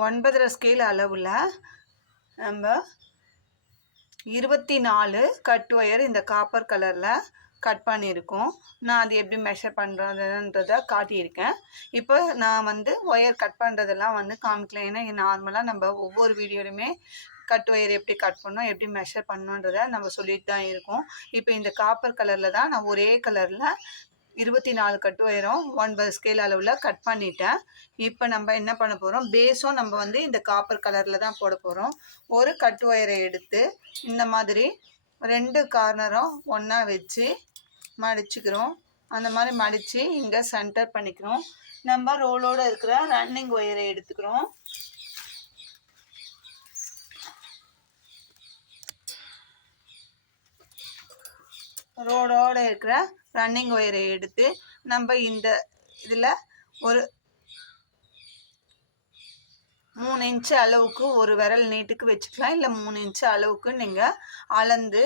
9.5 scale அளவில் நம்ம 24 cut wire இந்த காப்பர் கலரில் கட் பண்ணியிருக்கோம். நான் அது எப்படி மெஷர் பண்ணுறதுன்றதை காட்டியிருக்கேன். இப்போ நான் வந்து ஒயர் கட் பண்ணுறதெல்லாம் வந்து காமிக்கல. ஏன்னா நார்மலாக நம்ம ஒவ்வொரு வீடியோலையுமே கட் ஒயர் எப்படி கட் பண்ணணும், எப்படி மெஷர் பண்ணணுன்றதை நம்ம சொல்லிட்டு தான் இருக்கோம். இப்போ இந்த காப்பர் கலரில் தான் நான் ஒரே கலரில் 24 கட் ஒயரும் 9 ஸ்கேல் அளவில் கட் பண்ணிட்டேன். இப்போ நம்ம என்ன பண்ண போகிறோம், பேஸும் நம்ம வந்து இந்த காப்பர் கலரில் தான் போட போகிறோம். ஒரு கட் ஒயரை எடுத்து இந்த மாதிரி 2 கார்னரும் ஒன்றா வச்சு மடிச்சுக்கிறோம். அந்த மாதிரி மடித்து இங்கே சென்டர் பண்ணிக்கிறோம். நம்ம ரோலோடு இருக்கிற ரன்னிங் ஒயரை எடுத்துக்கிறோம். ரோடோடு இருக்கிற ரன்னிங் ஒயரை எடுத்து நம்ம இந்த இதில் ஒரு 3 இன்ச்சு அளவுக்கு ஒரு விரல் நீட்டுக்கு வச்சுக்கலாம். இல்லை 3 இன்ச்சு அளவுக்கு நீங்கள் அளந்து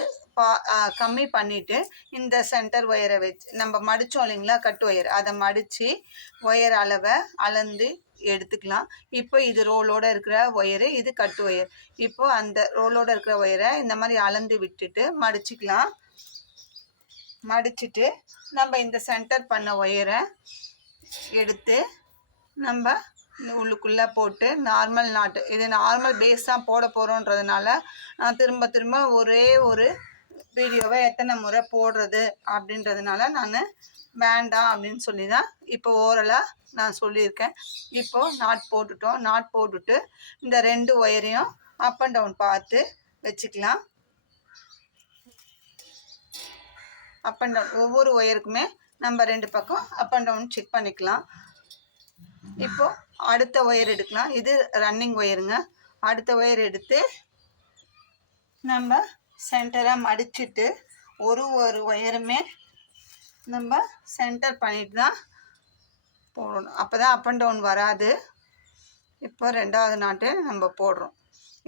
கம்மி பண்ணிவிட்டு இந்த சென்டர் ஒயரை வச்சு நம்ம மடித்தோம் இல்லைங்களா கட் ஒயர், அதை மடித்து ஒயர் அளவை அளந்து எடுத்துக்கலாம். இப்போ இது ரோலோடு இருக்கிற ஒயரு, இது கட் ஒயர். இப்போ அந்த ரோலோடு இருக்கிற ஒயரை இந்த மாதிரி அளந்து விட்டுட்டு மடிச்சுக்கலாம். மடிச்சுட்டு நம்ம இந்த சென்டர் பண்ண ஒயரை எடுத்து நம்ம உள்ளுக்குள்ளே போட்டு நார்மல் நாட்டு, இது நார்மல் பேஸ் தான் போட போகிறோன்றதுனால நான் திரும்ப ஒரே ஒரு வீடியோவை எத்தனை முறை போடுறது அப்படின்றதுனால நான் வேண்டாம் அப்படின்னு சொல்லி தான் இப்போ ஓரலாக நான் சொல்லியிருக்கேன். இப்போது நாட் போட்டுட்டோம். நாட் போட்டுட்டு இந்த 2 ஒயரையும் அப் அண்ட் டவுன் பார்த்து வச்சுக்கலாம். அப் அண்ட் டவுன் ஒவ்வொரு ஒயருக்குமே நம்ம 2 பக்கம் அப் அண்ட் டவுன் செக் பண்ணிக்கலாம். இப்போது அடுத்த ஒயர் எடுக்கலாம். இது ரன்னிங் ஒயருங்க. அடுத்த ஒயர் எடுத்து நம்ம சென்டராக மடிச்சுட்டு ஒரு ஒயருமே நம்ம சென்டர் பண்ணிட்டு தான் போடணும். அப்போ தான் அப் அண்ட் டவுன் வராது. இப்போ 2வது நாட்டு நம்ம போடுறோம்.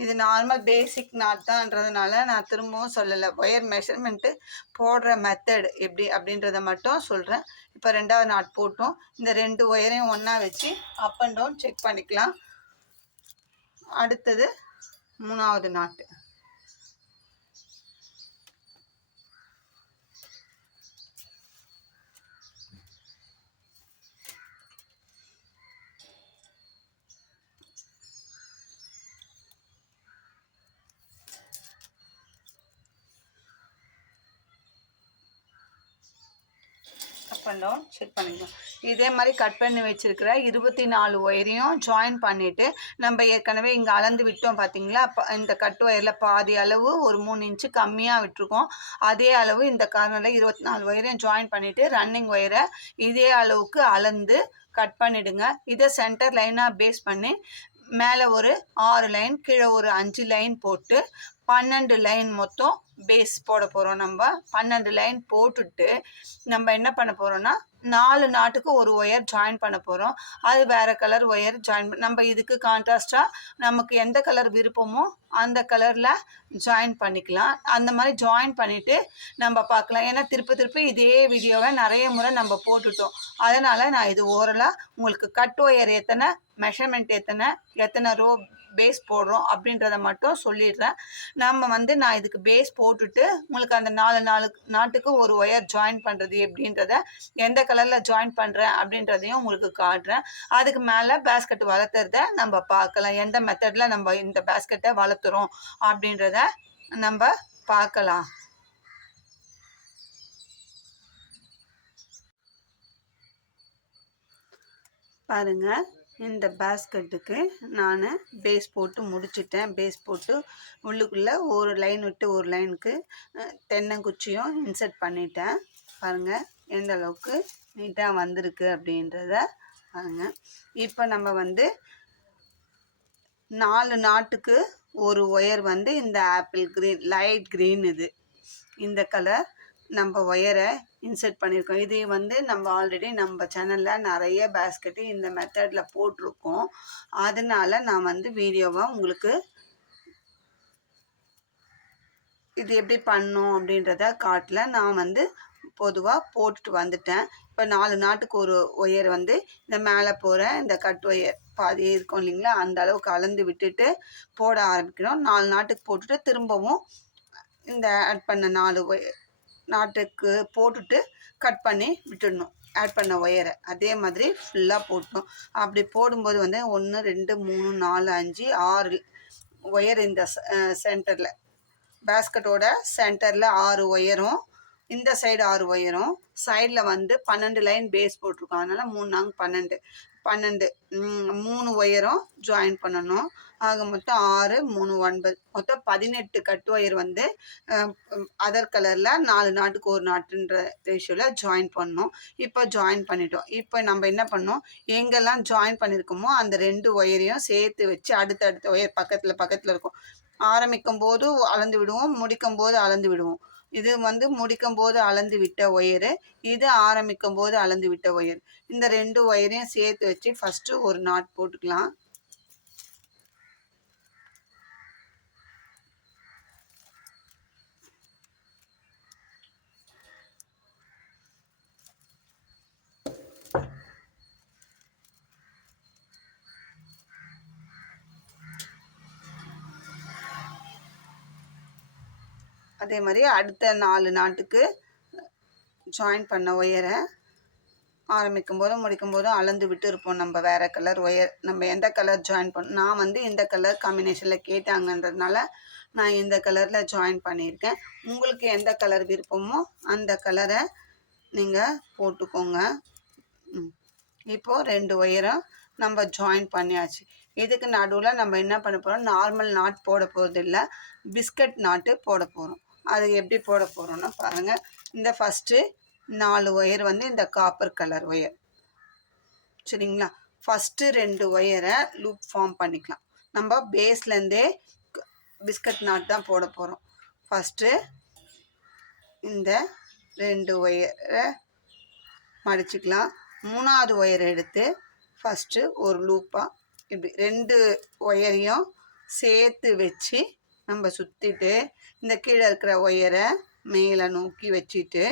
இது நார்மல் பேசிக் நாட் தான்றதுனால நான் திரும்பவும் சொல்லலை. ஒயர் மெஷர்மெண்ட்டு போடுற மெத்தட் எப்படி அப்படின்றத மட்டும் சொல்கிறேன். இப்போ 2வது நாட் போட்டோம். இந்த 2 ஒயரையும் ஒன்றா வச்சு அப் அண்ட் டவுன் செக் பண்ணிக்கலாம். அடுத்தது 3வது நாட்டு. அப் அண்ட் டவுன் செக் பண்ணிக்கலாம். இதே மாதிரி கட் பண்ணி வச்சுருக்கிற 24 ஒயரையும் ஜாயின் பண்ணிவிட்டு நம்ம ஏற்கனவே இங்கே அளந்து விட்டோம் பார்த்தீங்களா. இந்த கட் ஒயரில் பாதி அளவு ஒரு 3 இன்ச்சு கம்மியாக விட்டுருக்கோம். அதே அளவு இந்த கார்னரில் 24 ஒயரையும் ஜாயின் பண்ணிவிட்டு ரன்னிங் ஒயரை இதே அளவுக்கு அளந்து கட் பண்ணிவிடுங்க. இதை சென்டர் லைனாக பேஸ் பண்ணி மேலே ஒரு 6 லைன், கீழே ஒரு 5 லைன் போட்டு 12 லைன் மொத்தம் பேஸ் போட போகிறோம். நம்ம 12 லைன் போட்டுட்டு நம்ம என்ன பண்ண போகிறோம்னா 4 நாட்டுக்கு ஒரு ஒயர் ஜாயின் பண்ண போகிறோம். அது வேறு கலர் ஒயர் நம்ம இதுக்கு கான்ட்ராஸ்டாக நமக்கு எந்த கலர் விருப்பமோ அந்த கலரில் ஜாயின் பண்ணிக்கலாம். அந்த மாதிரி ஜாயின் பண்ணிவிட்டு நம்ம பார்க்கலாம். ஏன்னா திருப்பி இதே வீடியோவை நிறைய முறை நம்ம போட்டுட்டோம். அதனால் நான் இது ஓரலாக உங்களுக்கு கட் ஒயர் எத்தனை, மெஷர்மெண்ட் எத்தனை ரோ பேஸ் போடுறோம் அப்படின்றத மட்டும் சொல்லிடுறேன். நம்ம வந்து நான் இதுக்கு பேஸ் போட்டுட்டு உங்களுக்கு அந்த 4 நாட்டுக்கு ஒரு ஒயர் ஜாயின் பண்ணுறது எப்படின்றத, எந்த கலரில் ஜாயின் பண்ணுறேன் அப்படின்றதையும் உங்களுக்கு காட்டுறேன். அதுக்கு மேலே பேஸ்கெட் வளர்த்துறத நம்ம பார்க்கலாம். எந்த மெத்தடில் நம்ம இந்த பேஸ்கெட்டை வளர்த்துறோம் அப்படின்றத நம்ம பார்க்கலாம். பாருங்கள், இந்த பேஸ்கெட்டுக்கு நான் பேஸ் போட்டு முடிச்சிட்டேன். பேஸ் போட்டு உள்ளுக்குள்ளே ஒரு லைன் விட்டு ஒரு லைனுக்கு தென்னங்குச்சியும் இன்சர்ட் பண்ணிட்டேன். பாருங்கள் எந்த அளவுக்கு நீட்டாக வந்திருக்கு அப்படின்றத பாருங்கள். இப்போ நம்ம வந்து 4 நாட்டுக்கு ஒரு ஒயர் வந்து இந்த ஆப்பிள் க்ரீன், லைட் க்ரீன், இந்த கலர் நம்ம ஒயரை இன்சர்ட் பண்ணியிருக்கோம். இது வந்து நம்ம ஆல்ரெடி நம்ம சேனலில் நிறைய பேஸ்கெட்டு இந்த மெத்தடில் போட்டிருக்கோம். அதனால நான் வந்து வீடியோவை உங்களுக்கு இது எப்படி பண்ணோம் அப்படின்றத காட்டல. நான் வந்து பொதுவாக போட்டுட்டு வந்துட்டேன். இப்போ 4 நாட்டுக்கு ஒரு ஒயர் வந்து இந்த மேலே போகிற இந்த கட் ஒயர் பாதி இருக்கும் இல்லைங்களா, அந்த அளவுக்கு அளந்து விட்டுட்டு போட ஆரம்பிக்கணும். 4 நாட்டுக்கு போட்டுட்டு திரும்பவும் இந்த ஆட் பண்ண 4 நாட்டுக்கு போட்டுட்டு கட் பண்ணி விட்டுடணும். ஆட் பண்ண ஒயரை அதே மாதிரி ஃபுல்லாக போட்டணும். அப்படி போடும்போது வந்து 1 2 3 4 5 6 ஒயர் இந்த சென்டரில் பேஸ்கட்டோட சென்டரில் 6 ஒயரும், இந்த சைடு 6 ஒயரும், சைடில் வந்து 12 லைன் பேஸ் போட்டிருக்கோம். அதனால் 3 நாங்க 12 3 ஒயரும் ஜாயின் பண்ணணும். ஆக மொத்தம் 6 3 9 மொத்தம் 18 கட் ஒயர் வந்து அதர் கலரில் 4 நாட்டுக்கு ஒரு நாட்டுன்ற ரேஷியோவில் ஜாயின் பண்ணணும். இப்போ ஜாயின் பண்ணிட்டோம். இப்போ நம்ம என்ன பண்ணோம், எங்கெல்லாம் ஜாயின் பண்ணியிருக்கோமோ அந்த 2 ஒயரையும் சேர்த்து வச்சு அடுத்தடுத்த ஒயர் பக்கத்தில் இருக்கும். ஆரம்பிக்கும் போது அளந்து விடுவோம், முடிக்கும் போது அளந்து விடுவோம். இது வந்து முடிக்கும் போது அளந்து விட்ட ஒயரு, இது ஆரம்பிக்கும் போது அளந்து விட்ட ஒயர். இந்த 2 ஒயரையும் சேர்த்து வச்சு ஃபஸ்ட்டு ஒரு நாட் போட்டுக்கலாம். அதே மாதிரி அடுத்த 4 நாட்டுக்கு ஜாயின் பண்ண ஒயரை ஆரம்பிக்கும் போதும் முடிக்கும் போதும் அளந்து விட்டு இருப்போம். நம்ம வேறு கலர் ஒயர் நம்ம எந்த கலர் ஜாயின் பண்ண, நான் வந்து இந்த கலர் காம்பினேஷனில் கேட்டாங்கன்றதுனால நான் இந்த கலரில் ஜாயின் பண்ணியிருக்கேன். உங்களுக்கு எந்த கலர் விருப்பமோ அந்த கலரை நீங்கள் போட்டுக்கோங்க. இப்போது 2 ஒயரும் நம்ம ஜாயின் பண்ணியாச்சு. இதுக்கு நடுவில் நம்ம என்ன பண்ண போகிறோம், நார்மல் நாட் போட போகிறது இல்லை, பிஸ்கட் நாட்டு போட போகிறோம். அது எப்படி போட போகிறோன்னா பாருங்கள். இந்த ஃபஸ்ட்டு 4 ஒயர் வந்து இந்த காப்பர் கலர் ஒயர், சரிங்களா. ஃபஸ்ட்டு 2 ஒயரை லூப் ஃபார்ம் பண்ணிக்கலாம். நம்ம பேஸ்லேருந்தே பிஸ்கட் நாட் தான் போட போகிறோம். ஃபஸ்ட்டு இந்த 2 ஒயரை மடிச்சுக்கலாம். 3ஆவது ஒயரை எடுத்து ஃபஸ்ட்டு ஒரு லூப்பாக இப்படி 2 ஒயரையும் சேர்த்து வச்சு நம்ம சுற்றிட்டு இந்த கீழே இருக்கிற ஒயரை மேலே நோக்கி வச்சுட்டு,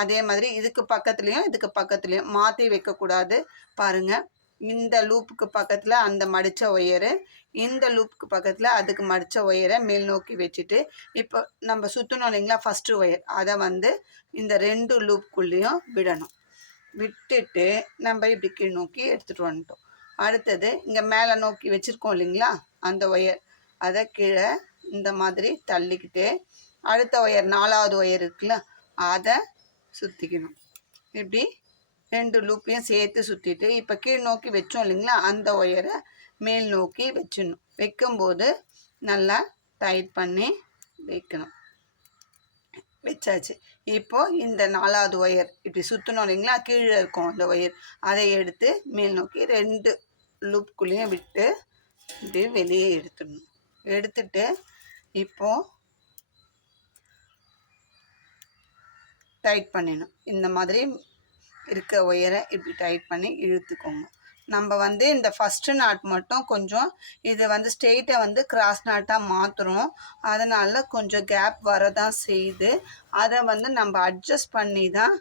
அதே மாதிரி இதுக்கு பக்கத்துலேயும் மாற்றி வைக்கக்கூடாது. பாருங்கள், இந்த லூப்புக்கு பக்கத்தில் அந்த மடித்த ஒயரு, இந்த லூப்புக்கு பக்கத்தில் அதுக்கு மடித்த ஒயரை மேல் நோக்கி வச்சுட்டு, இப்போ நம்ம சுற்றணும் இல்லைங்களா ஃபஸ்ட்டு ஒயர், அதை வந்து இந்த 2 லூப்புக்குள்ளேயும் விடணும். விட்டுட்டு நம்ம இப்படி கீழ் நோக்கி எடுத்துகிட்டு வந்துட்டோம். அடுத்தது இங்கே மேலே நோக்கி வச்சுருக்கோம் இல்லைங்களா அந்த ஒயர், அதை கீழே இந்த மாதிரி தள்ளிக்கிட்டு அடுத்த ஒயர் 4ஆவது ஒயர் இருக்குல்ல அதை சுற்றிக்கணும். இப்படி 2 லூப்பையும் சேர்த்து சுற்றிட்டு இப்போ கீழ் நோக்கி வச்சோம் இல்லைங்களா அந்த ஒயரை மேல் நோக்கி வச்சிடணும். வைக்கும்போது நல்லா டைட் பண்ணி வைக்கணும். வச்சாச்சு. இப்போது இந்த 4ஆவது ஒயர் இப்படி சுற்றணும் இல்லைங்களா, கீழே இருக்கும் அந்த ஒயர், அதை எடுத்து மேல் நோக்கி 2 லூப்புக்குள்ளேயும் விட்டு இப்படி வெளியே எடுத்துடணும். எடுத்துட்டு இப்போது டைட் பண்ணிடணும். இந்த மாதிரி இருக்க ஒயரை இப்படி டைட் பண்ணி இழுத்துக்கோங்க. நம்ம வந்து இந்த ஃபஸ்ட்டு நாட் மட்டும் கொஞ்சம் இதை வந்து ஸ்ட்ரெயிட்டை வந்து கிராஸ் நாட்டாக மாற்றுறோம். அதனால் கொஞ்சம் கேப் வரதான் செய்யுது. அதை வந்து நம்ம அட்ஜஸ்ட் பண்ணி தான்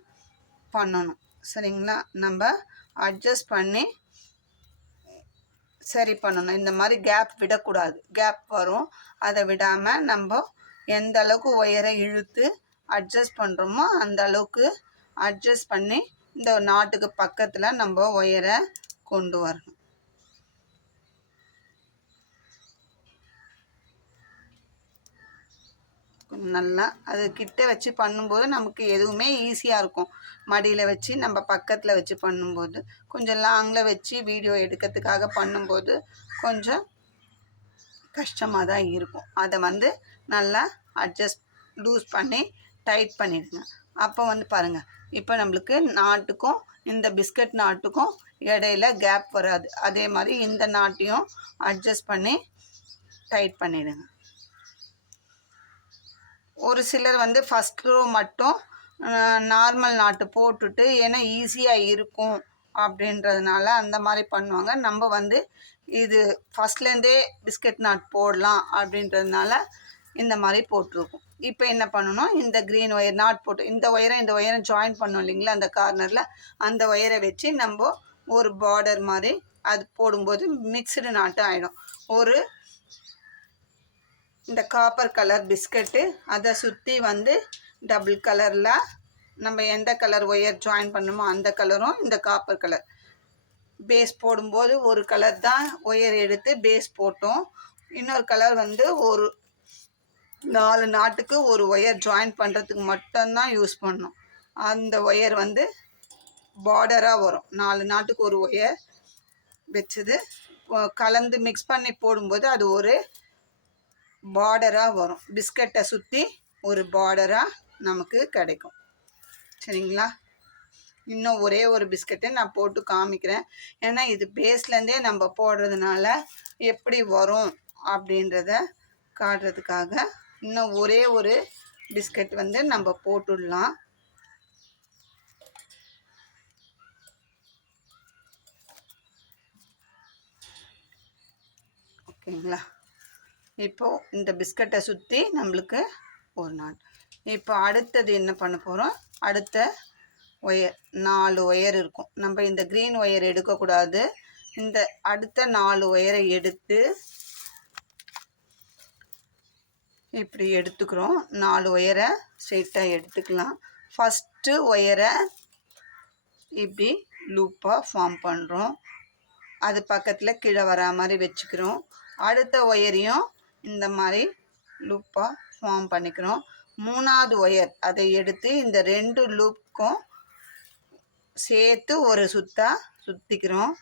பண்ணணும், சரிங்களா. நம்ம அட்ஜஸ்ட் பண்ணி சரி பண்ணணும். இந்த மாதிரி கேப் விடக்கூடாது, கேப் வரும். அதை விடாமல் நம்ம எந்த அளவுக்கு ஒயரை இழுத்து அட்ஜஸ்ட் பண்ணுறோமோ அந்த அளவுக்கு அட்ஜஸ்ட் பண்ணி இந்த நாட்டுக்கு பக்கத்தில் நம்ம ஒயரை கொண்டு வரணும். நல்லா அது கிட்ட வச்சு பண்ணும்போது நமக்கு எதுவுமே ஈஸியாக இருக்கும். மடியில் வச்சு நம்ம பக்கத்தில் வச்சு பண்ணும்போது, கொஞ்சம் லாங்கில் வச்சு வீடியோ எடுக்கிறதுக்காக பண்ணும்போது கொஞ்சம் கஷ்டமாக தான் இருக்கும். அதை வந்து நல்லா அட்ஜஸ்ட் லூஸ் பண்ணி டைட் பண்ணிடுங்க. அப்போ வந்து பாருங்கள், இப்போ நம்மளுக்கு நாட்டுக்கும் இந்த பிஸ்கட் நாட்டுக்கும் இடையில கேப் வராது. அதே மாதிரி இந்த நாட்டையும் அட்ஜஸ்ட் பண்ணி டைட் பண்ணிடுங்க. ஒரு சிலர் வந்து ஃபஸ்ட் ரோ மட்டும் நார்மல் நாட்டு போட்டுட்டு ஏன்னா ஈஸியாக இருக்கும் அப்படின்றதுனால அந்த மாதிரி பண்ணுவாங்க. நம்ம வந்து இது ஃபஸ்ட்லேருந்தே பிஸ்கட் நாட் போடலாம் அப்படின்றதுனால இந்த மாதிரி போட்டிருக்கும். இப்போ என்ன பண்ணணும், இந்த க்ரீன் ஒயர் நாட் போட்டு இந்த ஒயரை ஜாயின் பண்ணோம் இல்லைங்களா அந்த கார்னரில், அந்த ஒயரை வச்சு நம்ம ஒரு பார்டர் மாதிரி அது போடும்போது மிக்சடு நாட்டு ஆகிடும். ஒரு இந்த காப்பர் கலர் பிஸ்கட்டு அதை சுற்றி வந்து டபுள் கலரில் நம்ம எந்த கலர் ஒயர் ஜாயின் பண்ணணுமோ அந்த கலரும் இந்த காப்பர் கலர் பேஸ் போடும்போது ஒரு கலர் தான் ஒயர் எடுத்து பேஸ் போட்டோம். இன்னொரு கலர் வந்து ஒரு 4 நாட்டுக்கு ஒரு ஒயர் ஜாயின் பண்ணுறதுக்கு மட்டும்தான் யூஸ் பண்ணணும். அந்த ஒயர் வந்து பார்டராக வரும். 4 நாட்டுக்கு ஒரு ஒயர் வச்சது கலந்து மிக்ஸ் பண்ணி போடும்போது அது ஒரு பார்டராக வரும். பிஸ்கட்டை சுற்றி ஒரு பார்டராக நமக்கு கிடைக்கும். சரிங்களா? இன்னும் ஒரே ஒரு பிஸ்கட்டை நான் போட்டு காமிக்கிறேன். ஏன்னா இது பேஸ்லேருந்தே நம்ம போடுறதுனால எப்படி வரும் அப்படின்றத காட்டுறதுக்காக இன்னும் ஒரே ஒரு பிஸ்கட் வந்து நம்ம போட்டுடலாம். ஓகேங்களா? இப்போது இந்த பிஸ்கட்டை சுற்றி நம்மளுக்கு ஒரு நாட். இப்போ அடுத்தது என்ன பண்ண போகிறோம், அடுத்த ஒயர் 4 ஒயர் இருக்கும். நம்ம இந்த க்ரீன் ஒயர் எடுக்கக்கூடாது. இந்த அடுத்த 4 ஒயரை எடுத்து இப்படி எடுத்துக்கிறோம். 4 ஒயரை ஸ்ட்ரெயிட்டாக எடுத்துக்கலாம். ஃபஸ்ட்டு ஒயரை இப்படி லூப்பாக ஃபார்ம் பண்ணுறோம். அது பக்கத்தில் கீழே வரா மாதிரி வச்சுக்கிறோம். அடுத்த ஒயரையும் இந்த மாதிரி லூப்பாக ஃபார்ம் பண்ணிக்கிறோம். 3ஆவது ஒயர் அதை எடுத்து இந்த 2 லூப்புக்கும் சேர்த்து ஒரு சுற்றிக்கிறோம்.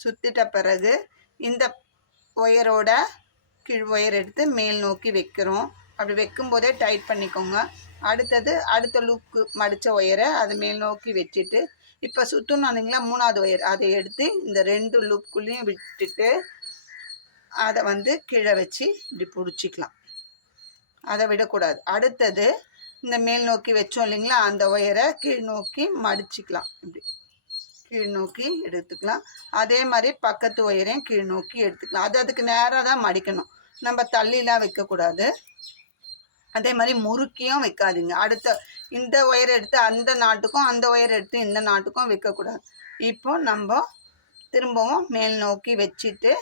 சுற்றிட்ட பிறகு இந்த ஒயரோட கீழ் ஒயர் எடுத்து மேல் நோக்கி வைக்கிறோம். அப்படி வைக்கும்போதே டைட் பண்ணிக்கோங்க. அடுத்தது அடுத்த லூப்புக்கு மடித்த ஒயரை அது மேல் நோக்கி வச்சுட்டு இப்போ சுற்றணும் இல்லைங்களா 3ஆவது ஒயர் அதை எடுத்து இந்த 2 லூப்புக்குள்ளேயும் விட்டுட்டு அதை வந்து கீழே வச்சு இப்படி பிடிச்சிக்கலாம். அதை விடக்கூடாது. அடுத்தது இந்த மேல் நோக்கி வச்சோம் இல்லைங்களா அந்த ஒயரை கீழ் நோக்கி மடிச்சிக்கலாம். இப்படி கீழ் நோக்கி எடுத்துக்கலாம். அதே மாதிரி பக்கத்து ஒயரையும் கீழ் நோக்கி எடுத்துக்கலாம். அதுக்கு நேராக தான் மடிக்கணும். நம்ம தள்ளிலாம் வைக்கக்கூடாது. அதே மாதிரி முறுக்கியும் வைக்காதீங்க. அடுத்த இந்த ஒயர் எடுத்து அந்த நாட்டுக்கும் அந்த ஒயர் எடுத்து இந்த நாட்டுக்கும் வைக்கக்கூடாது. இப்போ நம்ம திரும்பவும் மேல் நோக்கி வச்சுட்டு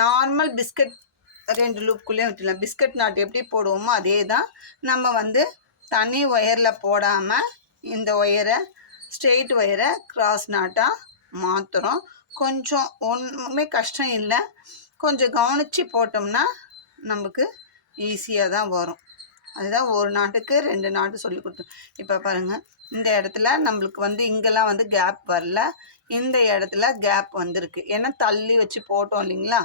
நார்மல் பிஸ்கட் 2 லூப்புக்குள்ளேயும் விட்டுலாம். பிஸ்கட் நாட்டு எப்படி போடுவோமோ அதே தான். நம்ம வந்து தனி ஒயரில் போடாமல் இந்த ஒயரை ஸ்ட்ரெயிட் ஒயரை கிராஸ் நாட்டாக மாற்றுறோம். கொஞ்சம் ஒன்றுமே கஷ்டம் இல்லை. கொஞ்சம் கவனித்து போட்டோம்னா நமக்கு ஈஸியாக தான் வரும். அதுதான் ஒரு நாட்டுக்கு 2 நாட்டு சொல்லி கொடுத்தோம். இப்போ பாருங்கள், இந்த இடத்துல நம்மளுக்கு வந்து இங்கெல்லாம் வந்து கேப் வரல. இந்த இடத்துல கேப் வந்திருக்கு. ஏன்னா தள்ளி வச்சு போட்டோம் இல்லைங்களா,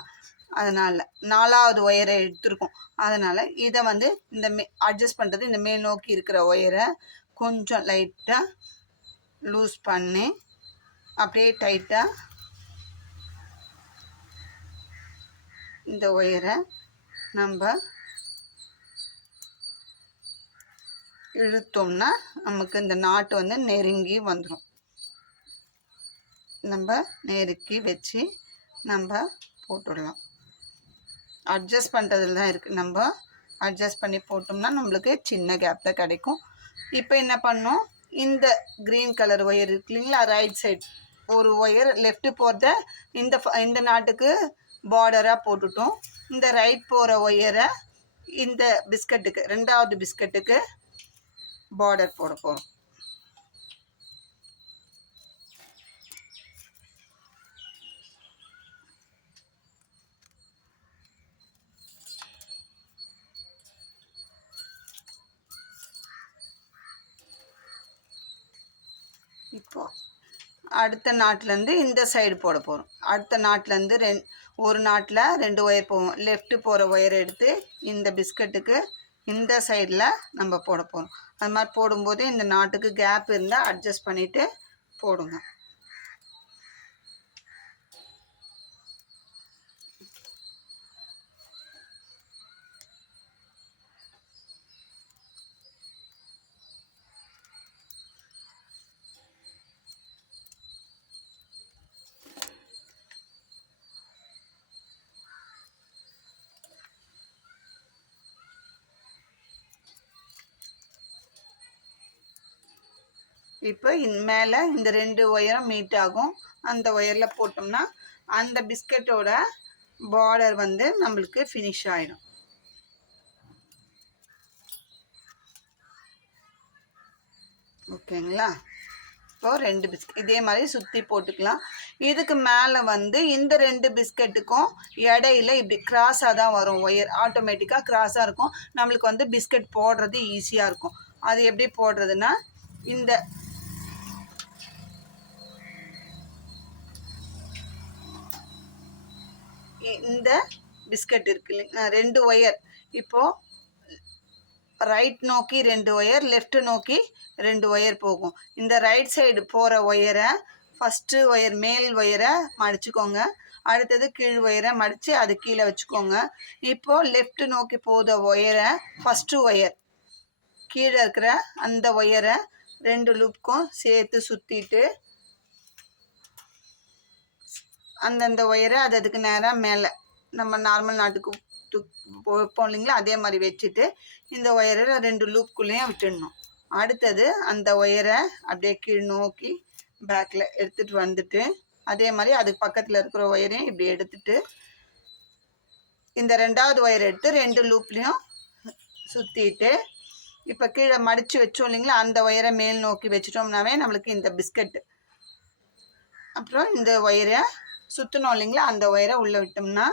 அதனால் 4ஆவது ஒயரை எடுத்துருக்கோம். அதனால் இதை வந்து இந்த அட்ஜஸ்ட் பண்ணுறது இந்த மேல் நோக்கி இருக்கிற ஒயரை கொஞ்சம் லைட்டாக லூஸ் பண்ணி அப்படியே டைட்டாக இந்த ஒயரை நம்ம இழுத்தோம்னா நமக்கு இந்த நாட்டு வந்து நெருங்கி வந்துடும். நம்ம நெருக்கி வச்சு நம்ம போட்டுடலாம். அட்ஜஸ்ட் பண்ணுறதுல தான் இருக்குது. நம்ம அட்ஜஸ்ட் பண்ணி போட்டோம்னா நம்மளுக்கு சின்ன கேப்பில் கிடைக்கும். இப்போ என்ன பண்ணோம், இந்த க்ரீன் கலர் ஒயர் இருக்கு இல்லைங்களா, ரைட் சைட் ஒரு ஒயர் லெஃப்ட்டு போகிறத இந்த நாட்டுக்கு பார்டராக போட்டுட்டோம். இந்த ரைட் போகிற ஒயரை இந்த பிஸ்கட்டுக்கு 2ஆவது பிஸ்கட்டுக்கு பார்டர் போட போகிறோம். இப்போ அடுத்த நாட்டிலேருந்து இந்த சைடு போட போகிறோம். அடுத்த நாட்டிலேருந்து ஒரு நாட்டில் 2 ஒயர் போவோம். லெஃப்ட்டு போகிற ஒயர் எடுத்து இந்த பிஸ்கட்டுக்கு இந்த சைடில் நம்ம போட போகிறோம். அது மாதிரி போடும்போது இந்த நாட்டுக்கு கேப் இருந்தால் அட்ஜஸ்ட் பண்ணிவிட்டு போடுங்க. இப்போ மேலே இந்த 2 ஒயரும் மீட் ஆகும். அந்த ஒயரில் போட்டோம்னா அந்த பிஸ்கட்டோட பார்டர் வந்து நம்மளுக்கு ஃபினிஷ் ஆகிடும். ஓகேங்களா? இப்போ 2 பிஸ்கட் இதே மாதிரி சுற்றி போட்டுக்கலாம். இதுக்கு மேலே வந்து இந்த 2 பிஸ்கட்டுக்கும் இடையில இப்படி கிராஸாக தான் வரும் ஒயர். ஆட்டோமேட்டிக்காக கிராஸாக இருக்கும். நம்மளுக்கு வந்து பிஸ்கட் போடுறது ஈஸியாக இருக்கும். அது எப்படி போடுறதுன்னா, இந்த பிஸ்கட் இருக்கு இல்லைங்க, 2 ஒயர். இப்போது ரைட் நோக்கி 2 ஒயர், லெஃப்ட் நோக்கி 2 ஒயர் போகும். இந்த ரைட் சைடு போகிற ஒயரை ஃபஸ்ட்டு ஒயர் மேல் ஒயரை மடிச்சுக்கோங்க. அடுத்தது கீழ் ஒயரை மடித்து அது கீழே வச்சுக்கோங்க. இப்போது லெஃப்ட் நோக்கி போகிற ஒயரை ஃபஸ்ட்டு ஒயர் கீழே இருக்கிற அந்த ஒயரை 2 லூப்புக்கும் சேர்த்து சுற்றிட்டு அந்தந்த ஒயரை அதுக்கு நேராக மேலே நம்ம நார்மல் நாட்டுக்கு வைப்போம் இல்லைங்களா, அதே மாதிரி வச்சுட்டு இந்த ஒயரை 2 லூப்புக்குள்ளேயும் விட்டுடணும். அடுத்தது அந்த ஒயரை அப்படியே கீழ் நோக்கி பேக்கில் எடுத்துகிட்டு வந்துட்டு அதே மாதிரி அதுக்கு பக்கத்தில் இருக்கிற ஒயரையும் இப்படி எடுத்துட்டு இந்த 2வது ஒயரை எடுத்து 2 லூப்லேயும் சுற்றிட்டு இப்போ கீழே மடித்து வச்சோம் இல்லைங்களா, அந்த ஒயரை மேல் நோக்கி வச்சிட்டோம்னாவே நம்மளுக்கு இந்த பிஸ்கட்டு. அப்புறம் இந்த ஒயரை சுற்றணும் இல்லைங்களா, அந்த ஒயரை உள்ளே விட்டோம்னா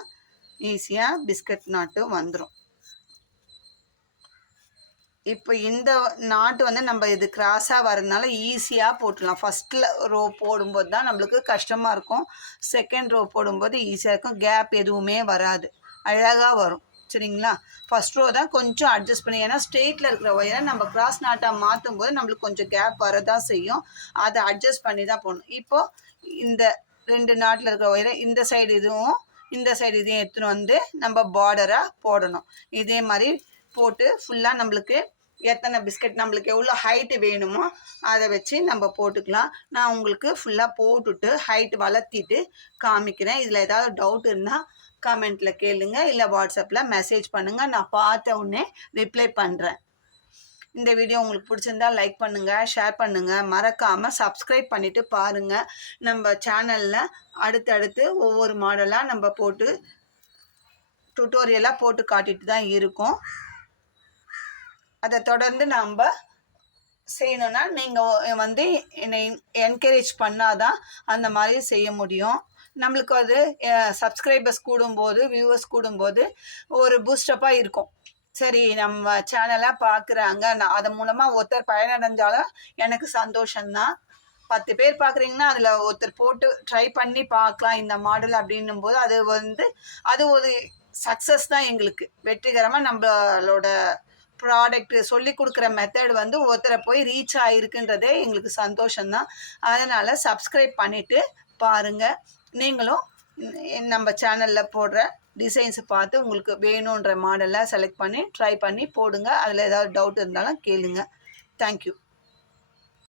ஈஸியாக பிஸ்கட் நாட்டு வந்துடும். இப்போ இந்த நாட்டு வந்து நம்ம இது கிராஸாக வரதுனால ஈஸியாக போட்டுடலாம். ஃபஸ்ட்டில் ரோ போடும்போது தான் நம்மளுக்கு கஷ்டமாக இருக்கும். செகண்ட் ரோ போடும்போது ஈஸியாக இருக்கும். கேப் எதுவுமே வராது, அழகாக வரும். சரிங்களா? ஃபஸ்ட் ரோ தான் கொஞ்சம் அட்ஜஸ்ட் பண்ணி, ஏன்னா ஸ்ட்ரெயிட்டில் இருக்கிற ஒயரை நம்ம கிராஸ் நாட்டாக மாற்றும் போது நம்மளுக்கு கொஞ்சம் கேப் வரதான் செய்யும். அதை அட்ஜஸ்ட் பண்ணி தான் போடணும். இப்போது இந்த 2 நாட்டில் இருக்கிற ஒயரை இந்த சைடு இதுவும் இந்த சைடு இதையும் எடுத்துன்னு வந்து நம்ம பார்டராக போடணும். இதே மாதிரி போட்டு ஃபுல்லாக நம்மளுக்கு எத்தனை பிஸ்கட் நம்மளுக்கு எவ்வளோ ஹைட்டு வேணுமோ அதை வச்சு நம்ம போட்டுக்கலாம். நான் உங்களுக்கு ஃபுல்லாக போட்டுட்டு ஹைட்டு வளர்த்திட்டு காமிக்கிறேன். இதில் ஏதாவது டவுட் இருந்தால் கமெண்ட்டில் கேளுங்க, இல்லை வாட்ஸ்அப்பில் மெசேஜ் பண்ணுங்கள். நான் பார்த்த உடனே ரிப்ளை பண்ணுறேன். இந்த வீடியோ உங்களுக்கு பிடிச்சிருந்தா லைக் பண்ணுங்கள், ஷேர் பண்ணுங்கள், மறக்காமல் சப்ஸ்கிரைப் பண்ணிவிட்டு பாருங்கள். நம்ம சேனலில் அடுத்தடுத்து ஒவ்வொரு மாடலாக நம்ம போட்டு டுட்டோரியலாக போட்டு காட்டிட்டு தான் இருக்கோம். அதை தொடர்ந்து நம்ம செய்யணுன்னா நீங்கள் வந்து என்னை என்கரேஜ் பண்ணாதான் அந்த மாதிரி செய்ய முடியும். நம்மளுக்கு அது சப்ஸ்கிரைபர்ஸ் கூடும்போது, வியூவர்ஸ் கூடும்போது ஒரு பூஸ்டப்பாக இருக்கும். சரி, நம்ம சேனலாக பார்க்குறாங்க, நான் அதன் மூலமாக ஒருத்தர் பயனடைஞ்சாலும் எனக்கு சந்தோஷம்தான். 10 பேர் பார்க்குறீங்கன்னா அதில் ஒருத்தர் போட்டு ட்ரை பண்ணி பார்க்கலாம் இந்த மாடல் அப்படின்னும் போது அது ஒரு சக்ஸஸ் தான் எங்களுக்கு. வெற்றிகரமாக நம்மளோட ப்ராடக்ட் சொல்லி கொடுக்குற மெத்தட் வந்து ஒருத்தரை போய் ரீச் ஆகிருக்குன்றதே எங்களுக்கு சந்தோஷம்தான். அதனால் சப்ஸ்கிரைப் பண்ணிவிட்டு பாருங்கள். நீங்களும் நம்ம சேனலில் போடுற டிசைன்ஸை பார்த்து உங்களுக்கு வேணுன்ற மாடலாக செலக்ட் பண்ணி ட்ரை பண்ணி போடுங்க. அதில் ஏதாவது டவுட் இருந்தாலும் கேளுங்க. தேங்க்யூ.